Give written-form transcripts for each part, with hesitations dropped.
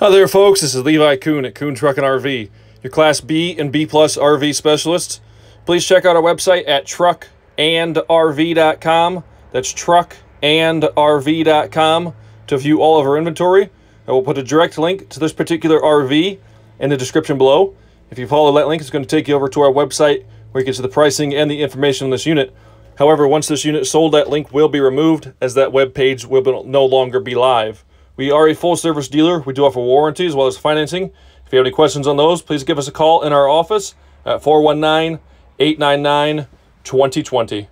Hi there, folks. This is Levi Kuhn at Kuhn Truck and RV, your Class B and B Plus RV specialist. Please check out our website at truckandrv.com. That's truckandrv.com to view all of our inventory. I will put a direct link to this particular RV in the description below. If you follow that link, it's going to take you over to our website where you get to the pricing and the information on this unit. However, once this unit is sold, that link will be removed as that web page will no longer be live. We are a full-service dealer. We do offer warranty as well as financing. If you have any questions on those, please give us a call in our office at 419-899-2020.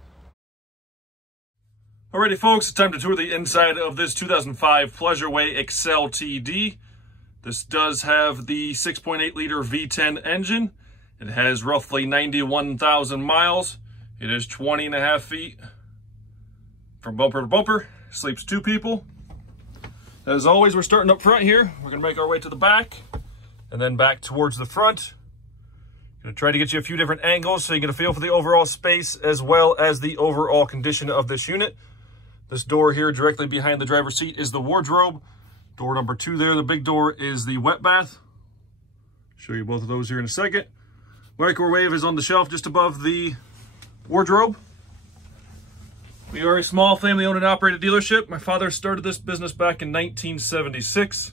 Alrighty, folks, it's time to tour the inside of this 2005 Pleasureway Excel TD. This does have the 6.8-liter V10 engine. It has roughly 91,000 miles. It is 20.5 feet from bumper to bumper. Sleeps 2 people. As always, we're starting up front here. We're going to make our way to the back and then back towards the front. Going to try to get you a few different angles so you get a feel for the overall space as well as the overall condition of this unit. This door here directly behind the driver's seat is the wardrobe. Door number 2 there, the big door, is the wet bath. Show you both of those here in a second. Microwave is on the shelf just above the wardrobe. We are a small family-owned and operated dealership. My father started this business back in 1976.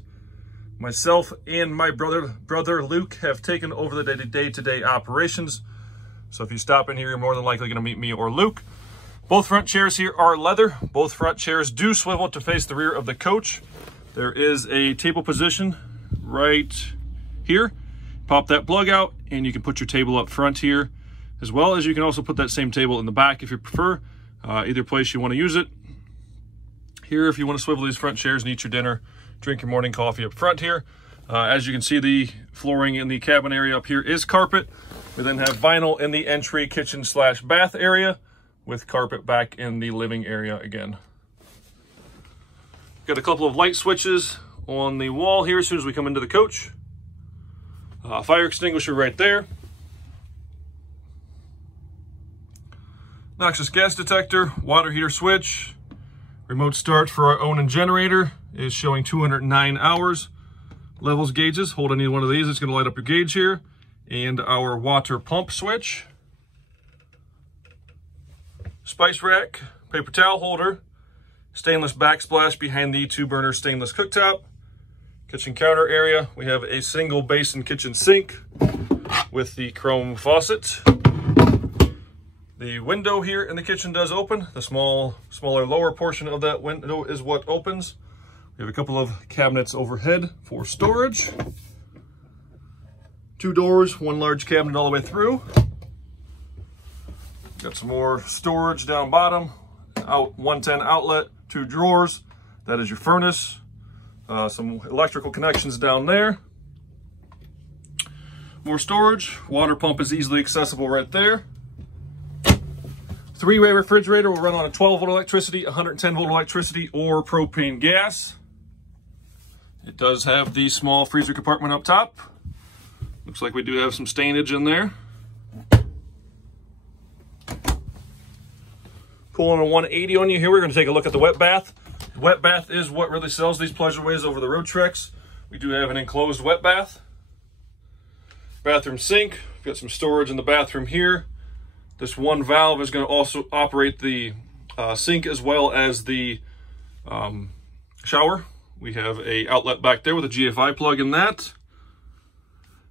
Myself and my brother Luke have taken over the day-to-day operations. So if you stop in here, you're more than likely going to meet me or Luke. Both front chairs here are leather. Both front chairs do swivel to face the rear of the coach. There is a table position right here. Pop that plug out and you can put your table up front here, as well as you can also put that same table in the back if you prefer. Either place you want to use it. Here, if you want to swivel these front chairs and eat your dinner, drink your morning coffee up front here. As you can see, the flooring in the cabin area up here is carpet. We then have vinyl in the entry kitchen / bath area with carpet back in the living area again. Got a couple of light switches on the wall here as soon as we come into the coach. Fire extinguisher right there. Noxious gas detector, water heater switch, remote start for our own generator is showing 209 hours. Levels gauges, hold any one of these, it's going to light up your gauge here. And our water pump switch. Spice rack, paper towel holder, stainless backsplash behind the 2-burner stainless cooktop. Kitchen counter area, we have a single basin kitchen sink with the chrome faucet. The window here in the kitchen does open. The smaller lower portion of that window is what opens. We have a couple of cabinets overhead for storage. 2 doors, 1 large cabinet all the way through. Got some more storage down bottom. 110 outlet, 2 drawers. That is your furnace. Some electrical connections down there. More storage. Water pump is easily accessible right there. 3-way refrigerator will run on a 12-volt electricity, 110-volt electricity, or propane gas. It does have the small freezer compartment up top. Looks like we do have some stainage in there. Pulling a 180 on you here, we're going to take a look at the wet bath. The wet bath is what really sells these Pleasureways over the road treks. We do have an enclosed wet bath. Bathroom sink. We've got some storage in the bathroom here. This one valve is going to also operate the sink as well as the shower. We have an outlet back there with a GFI plug in that.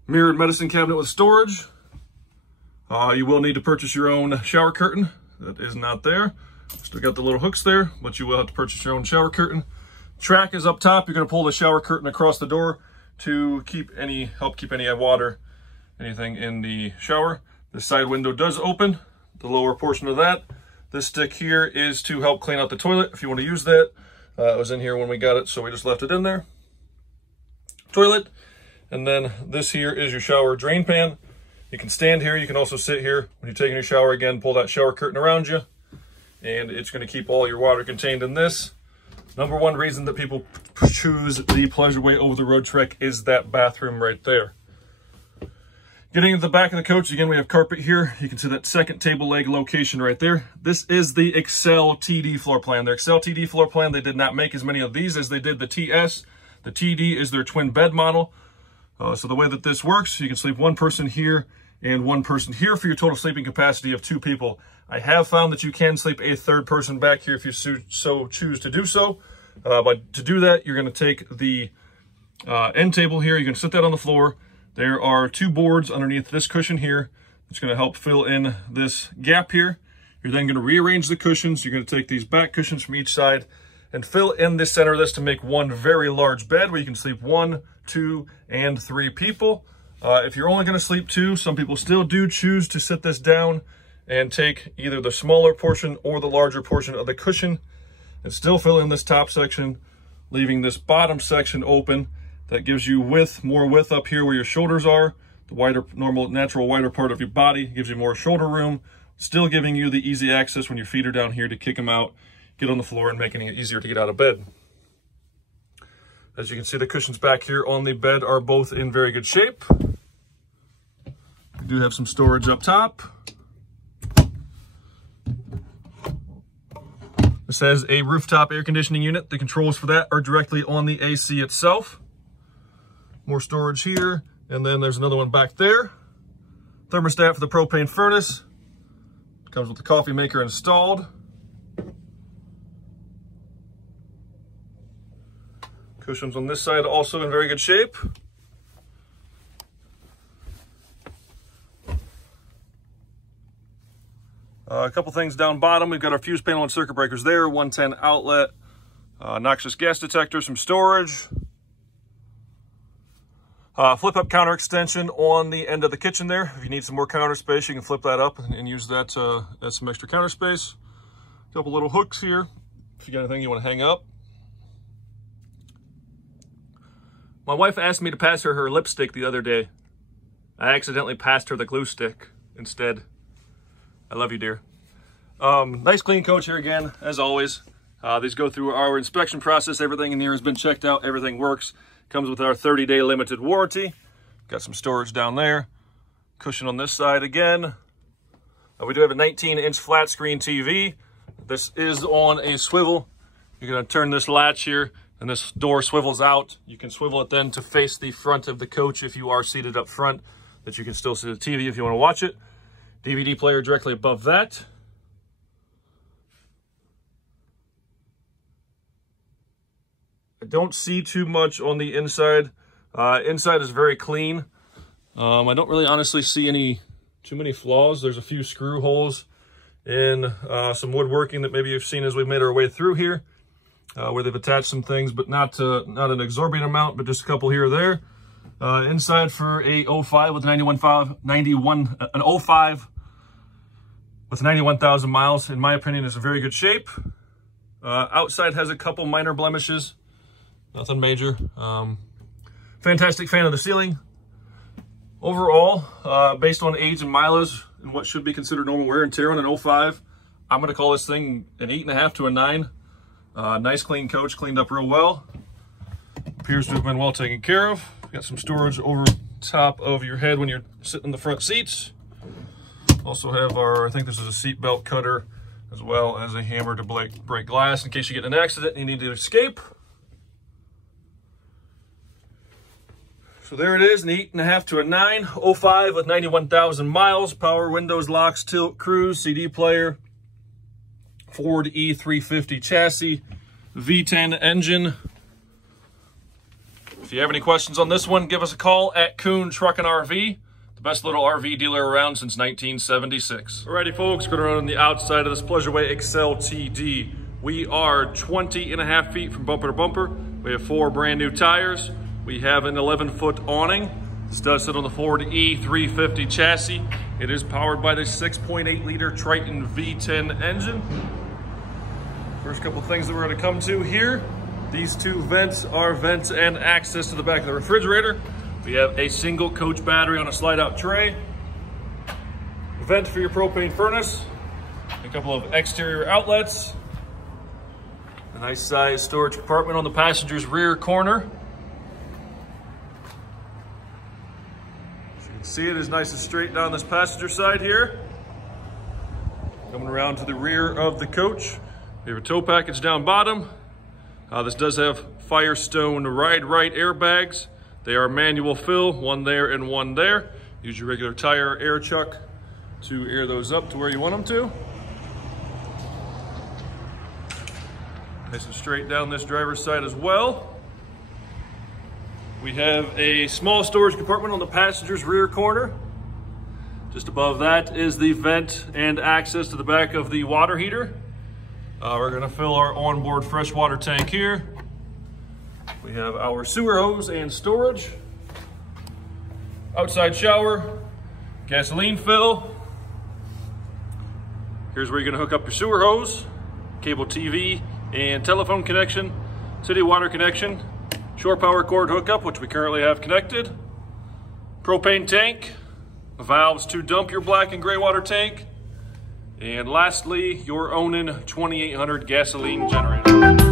Mirrored medicine cabinet with storage. You will need to purchase your own shower curtain. That is not there. Still got the little hooks there, but you will have to purchase your own shower curtain. Track is up top. You're going to pull the shower curtain across the door to help keep any water, anything in the shower. The side window does open, the lower portion of that. This stick here is to help clean out the toilet if you want to use that. It was in here when we got it, so we just left it in there. Toilet. And then this here is your shower drain pan. You can stand here. You can also sit here. When you're taking your shower, again, pull that shower curtain around you. And it's going to keep all your water contained in this. Number 1 reason that people choose the Pleasureway over the road trek is that bathroom right there. Getting into the back of the coach, again, we have carpet here. You can see that second table leg location right there. This is the Excel TD floor plan. Their Excel TD floor plan, they did not make as many of these as they did the TS. The TD is their twin bed model. So the way that this works, you can sleep one person here and one person here for your total sleeping capacity of 2 people. I have found that you can sleep a third person back here if you so choose to do so. But to do that, you're going to take the end table here. You can sit that on the floor. There are 2 boards underneath this cushion here. It's going to help fill in this gap here. You're then going to rearrange the cushions. You're going to take these back cushions from each side and fill in the center of this to make one very large bed where you can sleep 1, 2, and 3 people. If you're only going to sleep 2, some people still do choose to sit this down and take either the smaller portion or the larger portion of the cushion and still fill in this top section, leaving this bottom section open. That gives you more width up here where your shoulders are. The wider, natural wider part of your body gives you more shoulder room, still giving you the easy access when your feet are down here to kick them out, get on the floor, and making it easier to get out of bed. As you can see, the cushions back here on the bed are both in very good shape. We do have some storage up top. This has a rooftop air conditioning unit. The controls for that are directly on the AC itself. More storage here, and then there's another one back there. Thermostat for the propane furnace. Comes with the coffee maker installed. Cushions on this side also in very good shape. A couple things down bottom. We've got our fuse panel and circuit breakers there, 110 outlet, noxious gas detector, some storage. Flip up counter extension on the end of the kitchen there. If you need some more counter space, you can flip that up and use that as some extra counter space. A couple little hooks here if you got anything you want to hang up. My wife asked me to pass her lipstick the other day. I accidentally passed her the glue stick instead. I love you, dear. Nice clean coach here again, as always. These go through our inspection process. Everything in here has been checked out. Everything works. Comes with our 30-day limited warranty. Got some storage down there. Cushion on this side again. We do have a 19-inch flat screen TV. This is on a swivel. You're going to turn this latch here, and this door swivels out. You can swivel it then to face the front of the coach if you are seated up front, that you can still see the TV if you want to watch it. DVD player directly above that. I don't see too much on the inside. Inside is very clean. I don't really honestly see too many flaws. There's a few screw holes in some woodworking that maybe you've seen as we've made our way through here, where they've attached some things, but not an exorbitant amount, but just a couple here or there. Inside for a 05 with an 05 with 91,000 miles, in my opinion, is in very good shape. Outside has a couple minor blemishes. Nothing major. Fantastic fan of the ceiling. Overall, based on age and mileage and what should be considered normal wear and tear on an 05, I'm going to call this thing an 8.5 to a 9. Nice clean coach, cleaned up real well. Appears to have been well taken care of. Got some storage over top of your head when you're sitting in the front seats. Also have I think this is a seat belt cutter, as well as a hammer to break glass in case you get in an accident and you need to escape. So there it is, an 8.5 to a 9, 05 with 91,000 miles, power windows, locks, tilt, cruise, CD player, Ford E350 chassis, V10 engine. If you have any questions on this one, give us a call at Kuhn Truck and RV, the best little RV dealer around since 1976. Alrighty folks, going around on the outside of this Pleasureway Excel TD. We are 20.5 feet from bumper to bumper. We have 4 brand new tires. We have an 11-foot awning. This does sit on the Ford E350 chassis. It is powered by the 6.8 liter Triton V10 engine. First couple of things that we're going to come to here. These 2 vents are vents and access to the back of the refrigerator. We have a single coach battery on a slide-out tray. Vent for your propane furnace. A couple of exterior outlets. A nice sized storage compartment on the passenger's rear corner. See, it is nice and straight down this passenger side here. Coming around to the rear of the coach, we have a tow package down bottom. This does have Firestone Ride Right airbags. They are manual fill, one there and one there. Use your regular tire air chuck to air those up to where you want them to. Nice and straight down this driver's side as well. We have a small storage compartment on the passenger's rear corner. Just above that is the vent and access to the back of the water heater. We're gonna fill our onboard freshwater tank here. We have our sewer hose and storage. Outside shower, gasoline fill. Here's where you're gonna hook up your sewer hose, cable TV and telephone connection, city water connection, shore power cord hookup, which we currently have connected, propane tank, valves to dump your black and gray water tank, and lastly, your Onan 2800 gasoline generator.